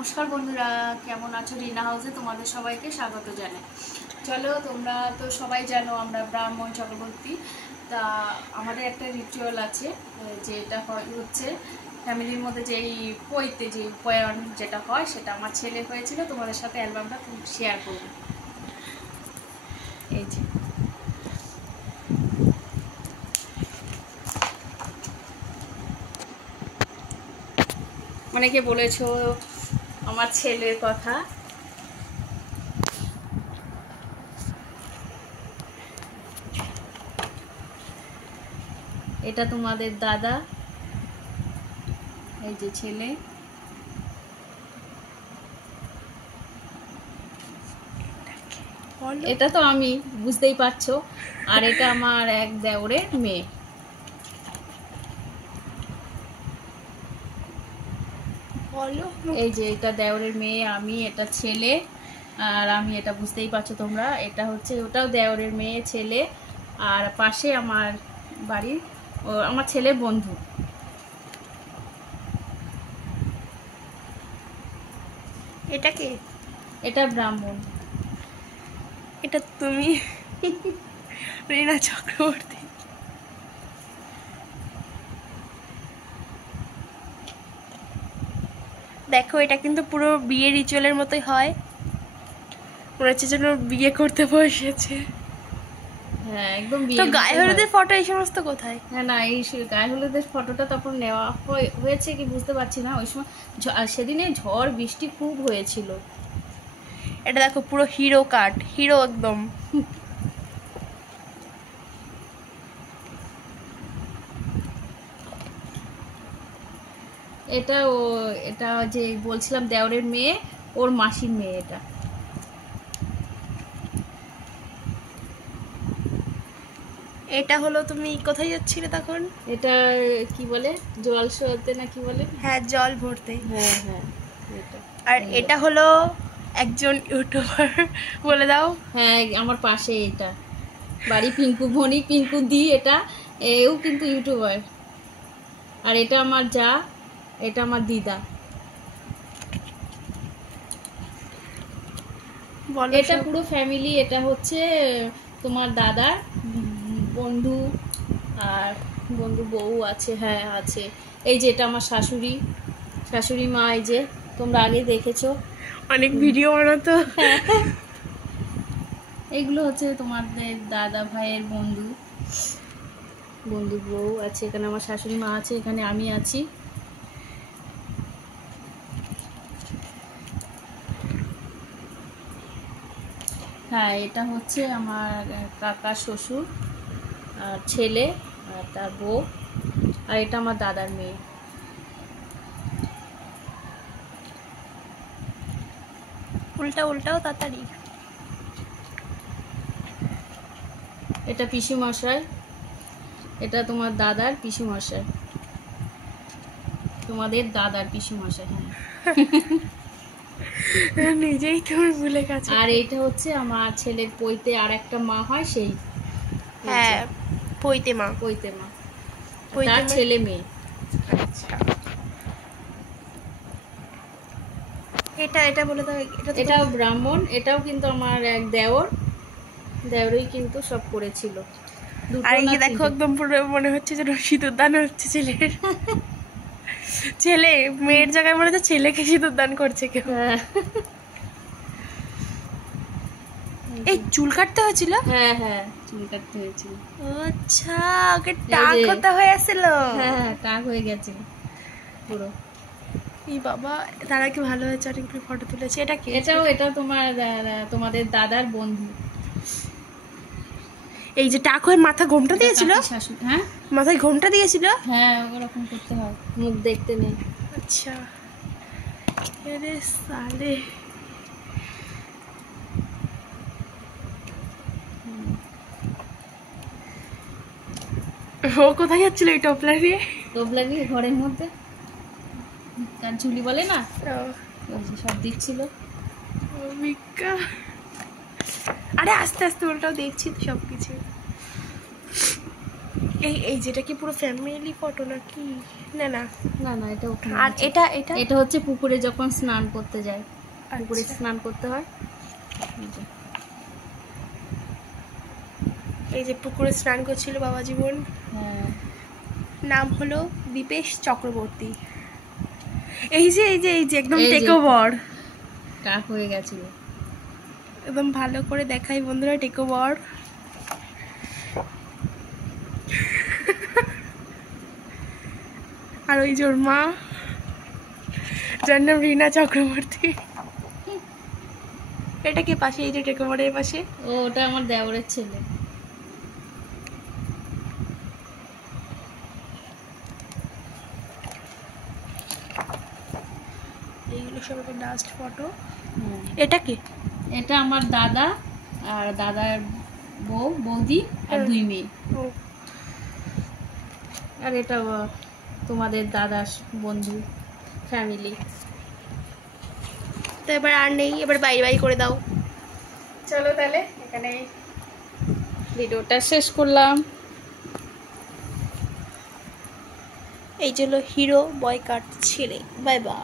নমস্কার বন্ধুরা, কেমন আছো? রিনা হাউসে তোমাদের সবাইকে স্বাগত জানাই। চলো, তোমরা তো সবাই জানো আমরা ব্রাহ্মণ চক্রবর্তী। তা আমাদের একটা রিচুয়াল আছে, যেটা হচ্ছে ফ্যামিলির মধ্যে যেই পৈতে যে উপয়ন যেটা হয় সেটা আমার ছেলে হয়েছিল। তোমাদের সাথে অ্যালবামটা শেয়ার করবো। এই যে অনেকে বলেছো আমার ছেলের কথা, এটা তোমাদের দাদা, এই যে ছেলে, এটা তো আমি, বুঝতেই পারছো। আর এটা আমার এক দেওরের মেয়ে। এই যে এটা দেওরের মেয়ে, আমি এটা ছেলে, আর আমি এটা বুঝতেই পারছো তোমরা, এটা হচ্ছে ওটাও দেওরের মেয়ে ছেলে, আর পাশে আমার বাড়ি আমার ছেলের বন্ধু। এটা কে? এটা ব্রাহ্মণ। এটা তুমি রিনা চক্রবর্তী। দেখো, এটা কিন্তু পুরো বিয়ে রিচুয়ালের মতোই হয়। মনে হচ্ছে যেন বিয়ে করতে বসেছে। হ্যাঁ, একদম তো গায়ে হলুদের ফটো এই সমস্ত কোথায়? হ্যাঁ না, এই গায়ে হলুদের ফটোটা তখন নেওয়া হয়েছে কি বুঝতে পারছি না। ওই সময় সেদিনে ঝড় বৃষ্টি খুব হয়েছিল। এটা দেখো, পুরো হিরো কাট, হিরো একদম। এটা যে বলছিলাম দেওরের মেয়ে, ওর মাসির মেয়ে এটা। এটা হলো, তুমি কোথায় যাচ্ছিলে তখন? এটা কি বলে, জল সরতে না কি বলে? হ্যাঁ, জল ভরতে। হ্যাঁ হ্যাঁ, এটা। আর এটা হলো একজন ইউটিউবার, বলে দাও। হ্যাঁ, আমার পাশে এটা বাড়ি, পিঙ্কু ভনি, পিঙ্কু দি, এটা এও কিন্তু ইউটিউবার। আর এটা আমার যা, এটা আমার দিদা। এটা পুরো ফ্যামিলি। এটা হচ্ছে তোমার দাদার বন্ধু, আর বন্ধু বউ আছে। হ্যাঁ আছে। এই যে এটা আমার শাশুড়ি মা, এই যে তোমরা আগে দেখেছো অনেক ভিডিও বানাতো। এইগুলো হচ্ছে তোমাদের দাদা ভাইয়ের বন্ধু বউ আছে। এখানে আমার শাশুড়ি মা আছে, এখানে আমি আছি। হ্যাঁ, এটা হচ্ছে আমার কাকা শ্বশুর আর ছেলে আর তার বউ, আর এটা আমার দাদার মেয়ে। উল্টাও তাড়াতাড়ি। এটা পিসিমশাই, এটা তোমার দাদার পিসিমশাই, তোমাদের দাদার পিসিমশাই। হ্যাঁ, নিজেই তুমি ভুলে গেছো। আর এটা হচ্ছে আমার ছেলের পৈতে আর একটা মা হয়, সেই। হ্যাঁ, পৈতে মা। তার ছেলে মেয়ে। আচ্ছা, এটা বলে দাও। এটাও ব্রাহ্মণ, এটাও কিন্তু আমার এক দেওরই কিন্তু সব করেছিল। আর এই দেখো, একদম পুরো মনে হচ্ছে যেন সিঁদুর দান হচ্ছে ছেলের। ছেলে মেয়ের জায়গায় মনে হচ্ছে ছেলেকে সিঁদুর দান করছে কেউ। এই চুল কাটতে হয়েছিল? হ্যাঁ হ্যাঁ, চুল কাটতে হয়েছিল। আচ্ছা, ওকে টাক হতে হয়েছিল। হ্যাঁ, টাক হয়ে গেছে পুরো। এই বাবা, তারা কি ভালো হয়েছে, অনেকগুলো ফটো তুলেছে। এটা কি? এটা তোমাদের দাদার বন্ধু। এই যে টাক হয়ে মাথা ঘোমটা দিয়েছিল। হ্যাঁ, মাথায় ঘোমটা দিয়েছিল। হ্যাঁ, ওরকম করতে হয়, মুখ দেখতে নেই। আচ্ছা, আরে সালে। ও কোথায় যাচ্ছিল এই টোপলা নিয়ে? ঘরের মধ্যে তার ঝুলি বলে না, সব দিচ্ছিল। আরে আস্তে আস্তে, ওটাও দেখছি তো সবকিছু। এই এই যেটা কি পুরো ফ্যামিলি ফটো নাকি? না না না না, এটা ওখানে আর আছে। এটা এটা এটা হচ্ছে পুকুরে যখন স্নান করতে যায়, পুকুরে আচ্ছা। স্নান করতে হয়। এই যে। এই যে পুকুরে স্নান করছিল বাবা জীবন। হ্যাঁ, নাম হলো দীপেশ চক্রবর্তী। এই যে এই যে এই যে একদম এই যে। টেকওভার, টাক হয়ে গেছিল। একদম ভালো করে দেখাই বন্ধুরা, টেকওভার। আর ওই যে ওর মা, যার নাম রীনা চক্রবর্তী। এটা কি পাশে, এই যে টেকওভারের পাশে? ও, ওটা আমার দেওরের ছেলে। এইগুলো সব একটা লাস্ট ফটো। হ্যাঁ। এটা কি? এটা আমার দাদা আর দাদার বউ, বৌদি আর 2 মেয়ে। ও আর এটা তোমাদের দাদার বন্ধু, ফ্যামিলি। তো এবার আর নেই, এবার বাই বাই করে দাও। চলো তাহলে এখানে ভিডিওটা শেষ করলাম। এই যে হলো হিরো বয় কাট ছেলে। Bye bye.